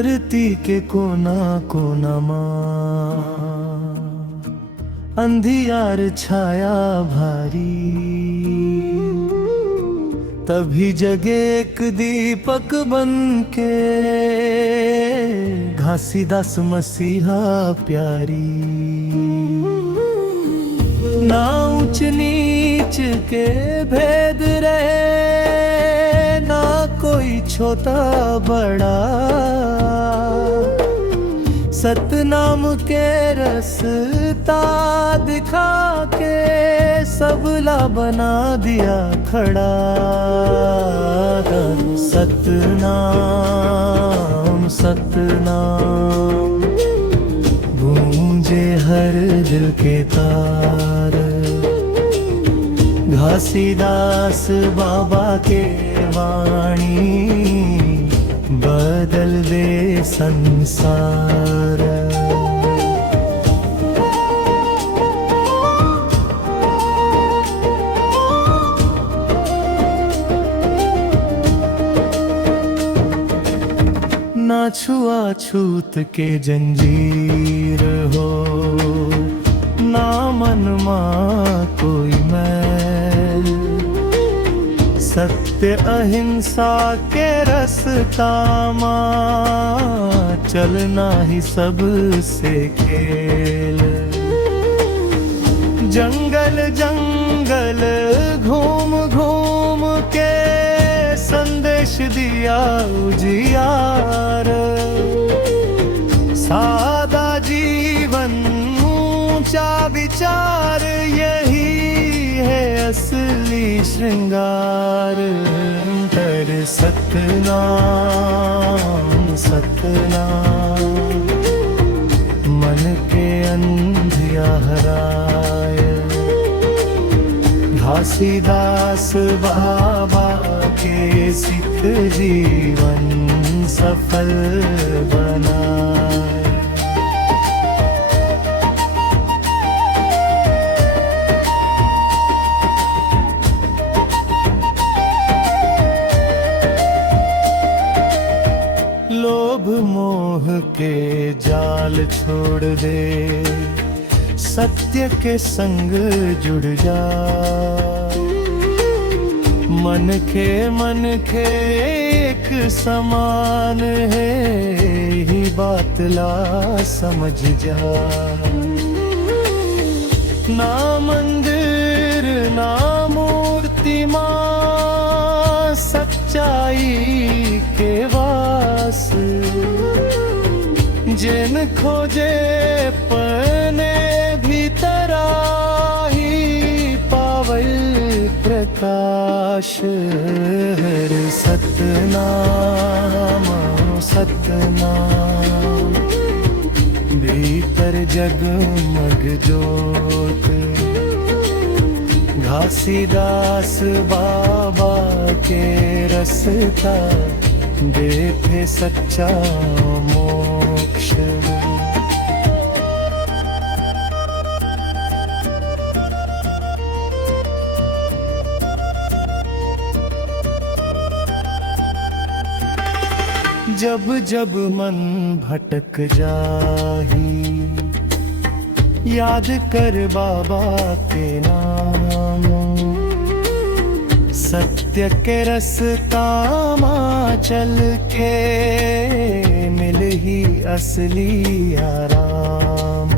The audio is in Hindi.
धरती के कोना कोना माँ अंधियार छाया भारी, तभी जगे एक दीपक बन के घासीदास मसीहा प्यारी। ना ऊंच नीच के भेद रहे, ना कोई छोटा बड़ा, सतनाम के रस्ता दिखा के सबला बना दिया खड़ा। सतनाम सतनाम गूंजे हर दिल के तार, घासीदास बाबा के वाणी बदल दे संसार। ना छुआछूत के जंजीर हो, ना मनमा कोई मैल, सत्य अहिंसा के रास्ता मां चलना ही सबसे खेल। जंगल जंगल घूम घूम के संदेश दिया उजियार, सादा जीवन ऊंचा विचार, यही है असली श्रृंगार। पर सतनाम सतनाम मन के अंधिया हराए, घासीदास बाबा के सिख जीवन सफल बनाए। लोभ मोह के जाल छोड़ दे, सत्य के संग जुड़ जा। मन के एक समान है, ही बात ला समझ जा। ना मंदिर ना मूर्ति मां सच्चाई के वास, जिन खोजे पने भीतर ही पावल प्रकाश। हर सतनाम सतनाम भीतर जगमग जोत, घासीदास बाबा के रस्ता देखे सच्चा मोक्ष। जब जब मन भटक जाही, याद कर बाबा के नाम, सत्य के रास्ता मां चल के मिल ही असली आराम।